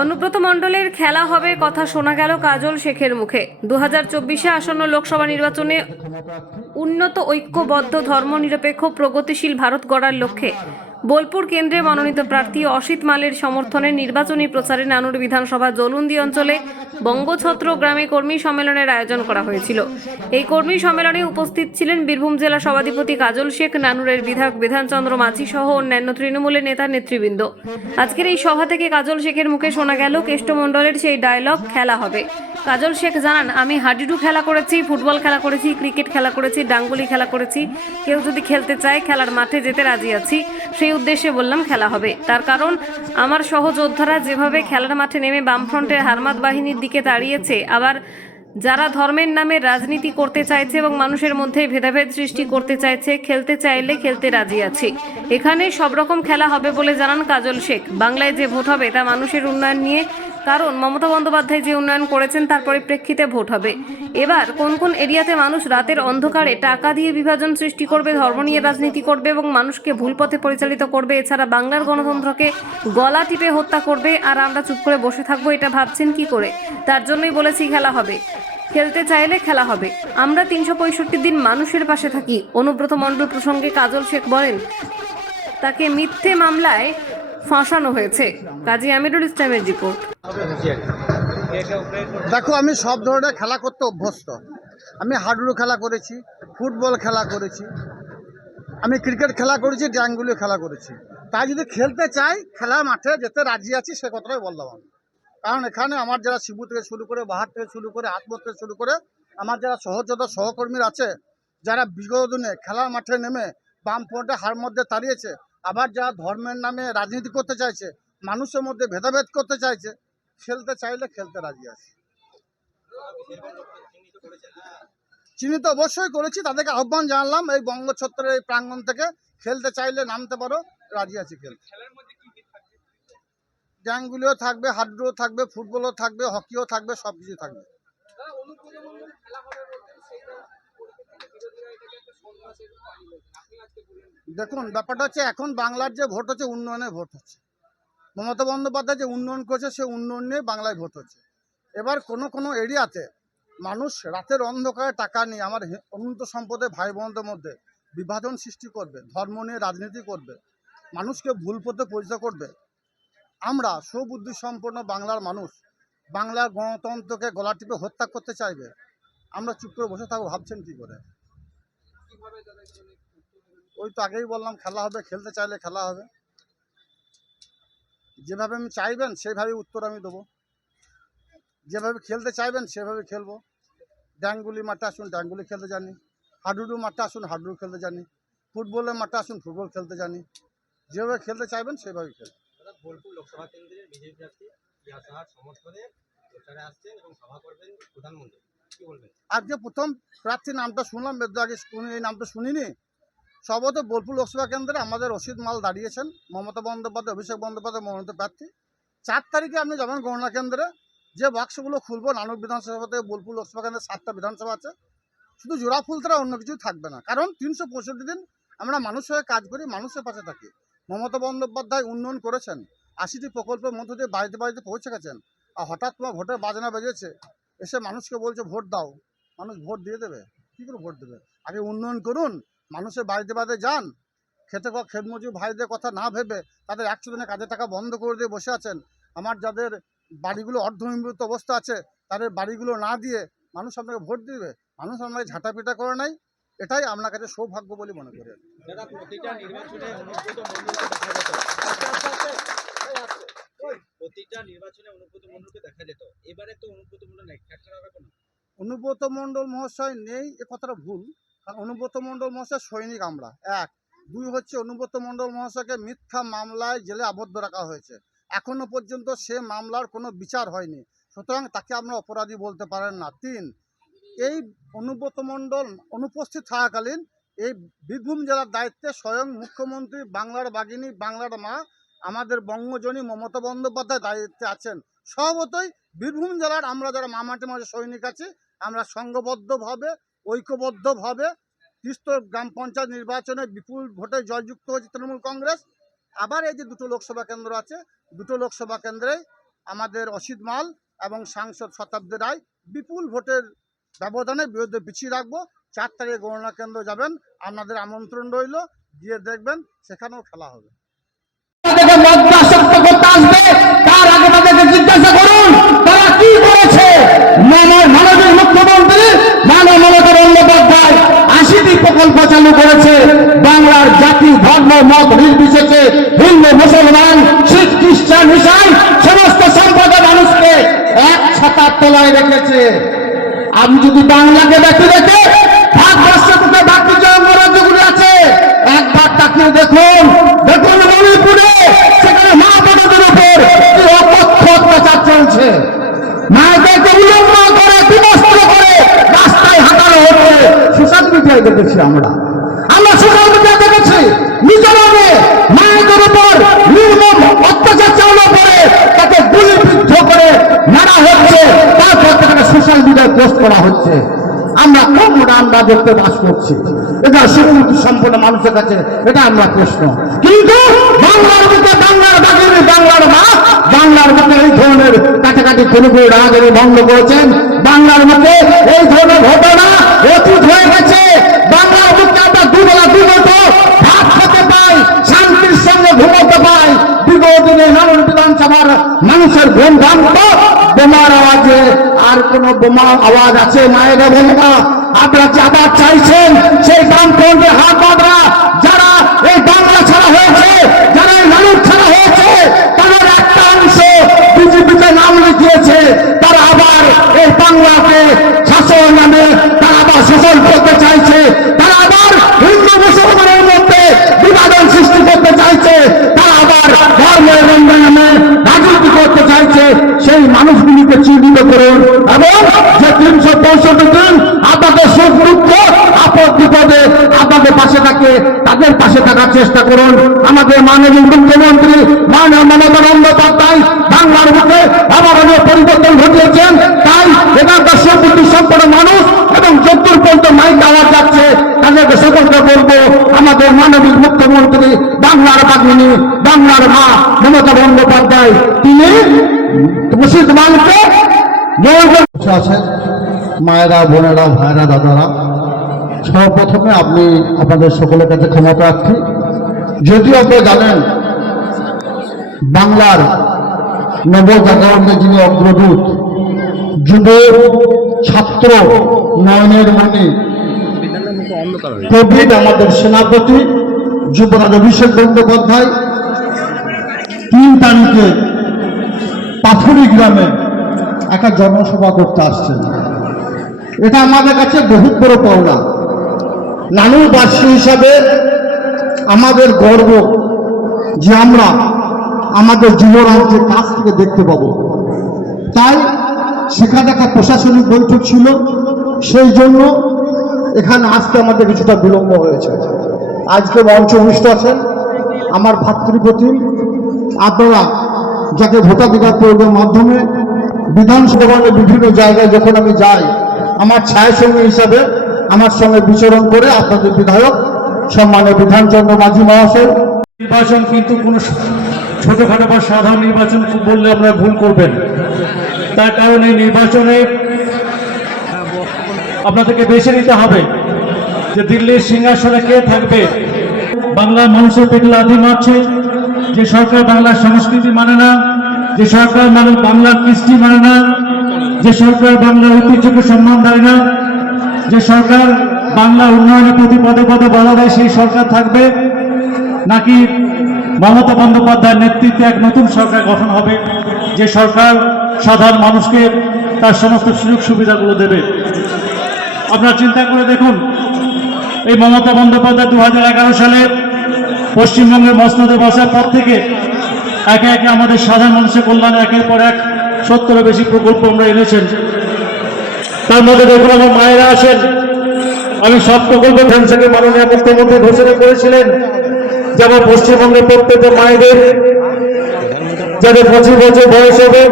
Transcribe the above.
অনুব্রত মণ্ডলের খেলা হবে কথা শোনা গেল কাজল শেখের মুখে। দু হাজার চব্বিশে আসন্ন লোকসভা নির্বাচনে উন্নত, ঐক্যবদ্ধ, ধর্মনিরপেক্ষ, প্রগতিশীল ভারত গড়ার লক্ষ্যে বোলপুর কেন্দ্রে মনোনীত প্রার্থী অসিত মালের সমর্থনে নির্বাচনী প্রচারে নানুর বিধানসভা জলুন্দি অঞ্চলে বঙ্গছত্র গ্রামে কর্মী সম্মেলনের আয়োজন করা হয়েছিল। এই কর্মী সম্মেলনে উপস্থিত ছিলেন বীরভূম জেলা সভাধিপতি কাজল শেখ, নানুরের বিধায়ক বিধানচন্দ্র মাঝি সহ অন্যান্য তৃণমূলের নেতা নেতৃবৃন্দ। আজকের এই সভা থেকে কাজল শেখের মুখে শোনা গেল কেষ্টমণ্ডলের সেই ডায়লগ খেলা হবে। কাজল শেখ জানান, আমি হাডুডু খেলা করেছি, ফুটবল খেলা করেছি, ক্রিকেট খেলা করেছি, ডাঙ্গুলি খেলা করেছি। কেউ যদি খেলতে চায়, খেলার মাঠে যেতে রাজি আছি। সেই উদ্দেশ্যে বললাম খেলা হবে। তার কারণ, আমার সহযোদ্ধারা যেভাবে খেলার মাঠে নেমে বামফ্রন্টের হারমাত বাহিনীর দিকে দাঁড়িয়েছে, আবার যারা ধর্মের নামে রাজনীতি করতে চাইছে এবং মানুষের মধ্যে ভেদাভেদ সৃষ্টি করতে চাইছে, খেলতে চাইলে খেলতে রাজি আছে। এখানে সব রকম খেলা হবে বলে জানান কাজল শেখ। বাংলায় যে ভোট হবে তা মানুষের উন্নয়ন নিয়ে কারণ মমতা বন্দ্যোপাধ্যায় যে উন্নয়ন করেছেন তার পরিপ্রেক্ষিতে ভোট হবে। এবার কোন কোন এরিয়াতে মানুষ রাতের অন্ধকারে টাকা দিয়ে বিভাজন সৃষ্টি করবে, ধর্ম নিয়ে রাজনীতি করবে এবং মানুষকে ভুল পথে পরিচালিত করবে, এছাড়া বাংলার গণতন্ত্রকে গলা টিপে হত্যা করবে, আর আমরা চুপ করে বসে থাকব, এটা ভাবছেন কি করে? তার জন্যই বলেছি খেলা হবে। খেলতে চাইলে খেলা হবে। আমরা তিনশো পঁয়ষট্টি দিন মানুষের পাশে থাকি, অনুব্রত মণ্ডল প্রসঙ্গে কাজল শেখ বলেন, তাকে মিথ্যে মামলায় ফাঁসানো হয়েছে। কাজী আমিরুল ইসলামের রিপোর্ট। দেখো, আমি সব ধরনের খেলা করতে অভ্যস্ত। আমি হাডুডু খেলা করেছি, ফুটবল খেলা করেছি, আমি ক্রিকেট খেলা করেছি ড্যাঙ্গুলি খেলা করেছি। তাই যদি খেলতে চাই, খেলার মাঠে যেতে রাজি আছি, সে কথাটাই বললাম আমি। কারণ এখানে আমার যারা শিবু থেকে শুরু করে, বাহার থেকে শুরু করে আত্মর থেকে শুরু করে, আমার যারা সহযোদ্ধা, সহকর্মীরা আছে, যারা বিগত দিনে খেলার মাঠে নেমে বাম বামফ্রন্টে হার মধ্যে দাঁড়িয়েছে আবার যারা ধর্মের নামে রাজনীতি করতে চাইছে, মানুষের মধ্যে ভেদাভেদ করতে চাইছে, খেলতে চাইলে খেলতে রাজি আছে। চিহ্নিত অবশ্যই করেছি, তাদেরকে আহ্বান জানালাম, এই বঙ্গছত্রের এই প্রাঙ্গণ থেকে খেলতে চাইলে নামতে পারো, রাজি আছি খেলতে। গ্যাংগুলিও থাকবে, হাড্ডুও থাকবে, ফুটবলও থাকবে, হকিও থাকবে সব কিছু থাকবে দেখুন, ব্যাপারটা হচ্ছে এখন বাংলার যে ভোট হচ্ছে, উন্নয়নের ভোট হচ্ছে। মমতা বন্দ্যোপাধ্যায় যে উন্নয়ন করেছে, সে উন্নয়ন নিয়ে বাংলায় ভোট হচ্ছে। এবার কোনো কোনো এরিয়াতে মানুষ রাতের অন্ধকারে টাকা নিয়ে আমার অনন্ত সম্পদের ভাই বোনদের মধ্যে বিভাজন সৃষ্টি করবে, ধর্ম নিয়ে রাজনীতি করবে, মানুষকে ভুল পথে পরিচয় করবে, আমরা সুবুদ্ধি সম্পন্ন বাংলার মানুষ বাংলার গণতন্ত্রকে গলা টিপে হত্যা করতে চাইবে, আমরা চুপ করে বসে থাকব, ভাবছেন কি করে? ওই তো আগেই বললাম খেলা হবে খেলতে চাইলে খেলা হবে। যেভাবে আমি চাইবেন সেইভাবে উত্তর আমি দেবো। যেভাবে খেলতে চাইবেন সেভাবে খেলব। ডাঙ্গুলি মাঠে আসুন ডাঙ্গুলি খেলতে জানি। হাডুডু মাঠে আসুন হাডুডু খেলতে জানি। ফুটবলের মাঠে আসুন ফুটবল খেলতে জানি। যেভাবে খেলতে চাইবেন সেভাবে খেলব। বোলপুর লোকসভা কেন্দ্রের বিজেপি প্রার্থী সাহার সমর্থনে প্রচারে আসছেন এবং সভা করবেন প্রধানমন্ত্রী। আজকে প্রথম প্রার্থীর নামটা শুনলাম এর আগে এই নামটা শুনিনি। সম্ভবত বোলপুর লোকসভা কেন্দ্রে আমাদের রশিদ মাল দাঁড়িয়েছেন, মমতা বন্দ্যোপাধ্যায়, অভিষেক বন্দ্যোপাধ্যায়, মনোনীত প্রার্থী। চার তারিখে আপনি যাবেন গণনা কেন্দ্রে, যে বাক্সগুলো খুলবো নানুর বিধানসভা থেকে বোলপুর লোকসভা কেন্দ্রে সাতটা বিধানসভা আছে। শুধু জোড়া ফুল অন্য কিছুই থাকবে না, কারণ তিনশো পঁয়ষট্টি দিন আমরা মানুষ হয়ে কাজ করি, মানুষের পাশে থাকি। মমতা বন্দ্যোপাধ্যায় উন্নয়ন করেছেন, আশিটি প্রকল্পের মধ্য দিয়ে বাড়িতে বাড়িতে পৌঁছে গেছেন, আর হঠাৎ তোমার ভোটের বাজনা বেজেছে, এসে মানুষকে বলছে, ভোট দাও। মানুষ ভোট দিয়ে দেবে, কী করে ভোট দেবে? আগে উন্নয়ন করুন মানুষের বাড়িতে বাড়িতে যান খেতে খেত মজুর ভাইদের কথা না ভেবে তাদের একশো দিনের কাজের টাকা বন্ধ করে দিয়ে বসে আছেন। আমার যাদের বাড়িগুলো অর্ধনির্মিত অবস্থা আছে তাদের বাড়িগুলো না দিয়ে মানুষ আপনাকে ভোট দিবে। মানুষ আপনাকে ঝাঁটাপিটা করে নাই এটাই আপনার কাছে সৌভাগ্য বলে মনে করি। প্রতিটা নির্বাচনে অনুব্রত মণ্ডলকে দেখা যেত এবারে তো মণ্ডল নেই মণ্ডল মহাশয় নেই এ কথাটা ভুল। অনুব্রত মণ্ডল মহাশয় সৈনিক আমরা। এক। দুই হচ্ছে অনুব্রত মণ্ডল মহাশয়কে মিথ্যা মামলায় জেলে আবদ্ধ রাখা হয়েছে। এখনও পর্যন্ত সে মামলার কোনো বিচার হয়নি। সুতরাং তাকে আমরা অপরাধী বলতে পারেন না। তিন। এই অনুব্রত মণ্ডল অনুপস্থিত থাকাকালীন এই বীরভূম জেলার দায়িত্বে স্বয়ং মুখ্যমন্ত্রী বাংলার বাগিনী, বাংলার মা, আমাদের বঙ্গজনী মমতা বন্দ্যোপাধ্যায় দায়িত্বে আছেন। স্বভাবতই বীরভূম জেলার আমরা যারা মামাটি মাঝে সৈনিক আছি, আমরা সংঘবদ্ধভাবে ঐক্যবদ্ধভাবে তিস্তর গ্রাম পঞ্চায়েত নির্বাচনে বিপুল ভোটে জয়যুক্ত হয়েছে তৃণমূল কংগ্রেস। আবার এই যে দুটো লোকসভা কেন্দ্র আছে, দুটো লোকসভা কেন্দ্রে আমাদের অসিত মাল এবং সাংসদ শতাব্দী রায় বিপুল ভোটের ব্যবধানে বিরুদ্ধে পিছিয়ে রাখব। চার তারিখে গণনা কেন্দ্র যাবেন, আপনাদের আমন্ত্রণ রইল, গিয়ে দেখবেন, সেখানেও খেলা হবে তাদেরকে মদ্যাসক্ত করতে আসবে তার আগে তাদেরকে জিজ্ঞাসা করুন তারা কি করেছে মানব মাননীয় মুখ্যমন্ত্রী মানব মমতা বন্দ্যোপাধ্যায় আশিটি প্রকল্প চালু করেছে বাংলার জাতি ধর্ম মত নির্বিশেষে হিন্দু, মুসলমান, শিখ, খ্রিস্টান, ইসাই সমস্ত সম্প্রদায়ের মানুষকে এক ছাতার তলায় রেখেছে। আমি যদি বাংলাকে দেখি মণিপুরে, সেখানে মা করে করে দেখেছি আমরা সোশ্যাল মিডিয়া দেখেছি মিজোরামে মায়েদের উপর নির্মম অত্যাচার চালানোর পরে তাকে গুলিবিদ্ধ করে মারা হচ্ছে তারপর সেখানে সোশ্যাল মিডিয়ায় পোস্ট করা হচ্ছে, আমরা কোন রাম রাজত্বে বাস করছি। এটা সুমতি সম্পন্ন মানুষের কাছে, এটা আমরা প্রশ্ন। কিন্তু বাংলার বুকে বাংলার বাগিনী, বাংলার মা, বাংলার বুকে এই ধরনের কাছাকাছি কোনো কোনো রাগাগারি ভঙ্গ করেছেন। বাংলার মুখে এই ধরনের ঘটনা অতীত হয়ে গেছে। বাংলার বুকে আমরা দুবেলা দুমতো, ভাত খেতে পাই, শান্তির সঙ্গে ঘুমোতে পাই। বিগত দিনে নানান বিধানসভার মানুষের ঘুম ভাঙত বোমার আওয়াজে আর কোন বোমা আওয়াজ আছে? মায়েরা বোমা। আপনারা যে আবার চাইছেন, সেই বামফ্রন্টের হাত বাঁধরা যারা এই বাংলা ছাড়া হয়েছে যারা এই নানুর ছাড়া হয়েছে তাদের একটা অংশ বিজেপিতে নাম লিখিয়েছে তারা আবার এই বাংলাকে শাসন নামে তারা আবার শোষণ করতে চাইছে তারা আবার হিন্দু মুসলমানের মধ্যে বিভাজন সৃষ্টি করতে চাইছে তারা আবার ধর্মের রঞ্জন নামে রাজনীতি করতে চাইছে সেই মানুষগুলিকে চিহ্নিত করুন এবং তিনশো পঁয়ষট্টি দিন আপনাদের সুখ, দুঃখ, আপদ, বিপদে আপনাদের পাশে থাকে, তাদের পাশে থাকার চেষ্টা করুন। আমাদের মাননীয় মুখ্যমন্ত্রী, মাননীয় মমতা বন্দ্যোপাধ্যায় বাংলার মুখে অভাবনীয় পরিবর্তন ঘটিয়েছেন। তাই এখানকার সম্পত্তি সম্পন্ন মানুষ এবং যদ্দূর পর্যন্ত মাইক আওয়াজ যাচ্ছে তাদেরকে সতর্ক করব আমাদের মানবিক মুখ্যমন্ত্রী, বাংলার বাগিনী, বাংলার মা মমতা বন্দ্যোপাধ্যায়। তিনি মুর্শিদ বসে আছেন মায়েরা, বোনেরা ভাইরা দাদারা। সর্বপ্রথমে আপনি আপনাদের সকলের কাছে ক্ষমা প্রার্থী। যদিও আপনারা জানেন, বাংলার নবজাগরণের যিনি অগ্রদূত যুব ছাত্র নয়নের মণি কোভিড আমাদের সেনাপতি, যুবরাজ অভিষেক বন্দ্যোপাধ্যায়, তিন তারিখে পাথুরি গ্রামে একটা জনসভা করতে আসছেন। এটা আমাদের কাছে বহুত বড় পাওনা। নানুর বার্ষিক হিসাবে আমাদের গর্ব যে আমরা আমাদের যুবরাজকে কাছ থেকে দেখতে পাবো। তাই সেখানে একটা প্রশাসনিক বৈঠক ছিল, সেই জন্য এখানে আসতে আমাদের কিছুটা বিলম্ব হয়েছে। আজকে মঞ্চ অনুষ্ঠিত আছেন আমার ভাতৃপ্রতিম আপনারা যাকে ভোটাধিকার প্রয়োগের মাধ্যমে বিধানসভার বিভিন্ন জায়গায় যখন আমি যাই, আমার ছায়াসঙ্গী হিসাবে আমার সঙ্গে বিচরণ করে আপনাদের বিধায়ক, সম্মানীয় বিধানচন্দ্র মাঝি মহাশয়। নির্বাচন কিন্তু কোনো ছোটখাটো বা সাধারণ নির্বাচন বললে আপনারা ভুল করবেন। তার কারণ নির্বাচনে আপনাদেরকে বেছে নিতে হবে যে দিল্লির সিংহাসনে কে থাকবে। বাংলার মানুষের পেটে লাথি মারছে যে সরকার বাংলার সংস্কৃতি মানে না। যে সরকার মানুষ বাংলার কৃষ্টি মানে না, যে সরকার বাংলার ঐতিহ্যকে সম্মান দেয় না, যে সরকার বাংলা উন্নয়নের প্রতি পদে পদে বাধা দেয়, সেই সরকার থাকবে। নাকি মমতা বন্দ্যোপাধ্যায়ের নেতৃত্বে এক নতুন সরকার গঠন হবে, যে সরকার সাধারণ মানুষকে তার সমস্ত সুযোগ সুবিধাগুলো দেবে? আপনারা চিন্তা করে দেখুন, এই মমতা বন্দ্যোপাধ্যায় দু হাজার এগারো সালে পশ্চিমবঙ্গের মসনদে বসার পর থেকে একে একে আমাদের সাধারণ মানুষের কল্যাণে একের পর এক সত্তরও বেশি প্রকল্প আমরা এনেছেন। তার মধ্যে দেখুন আমার মায়েরা আসেন আমি সব প্রকল্প ফ্যান্সাকে মাননীয় মুখ্যমন্ত্রী ঘোষণা করেছিলেন যেমন পশ্চিমবঙ্গের প্রত্যেকটা মায়েদের যাদের পঁচিশ বছর বয়স হবে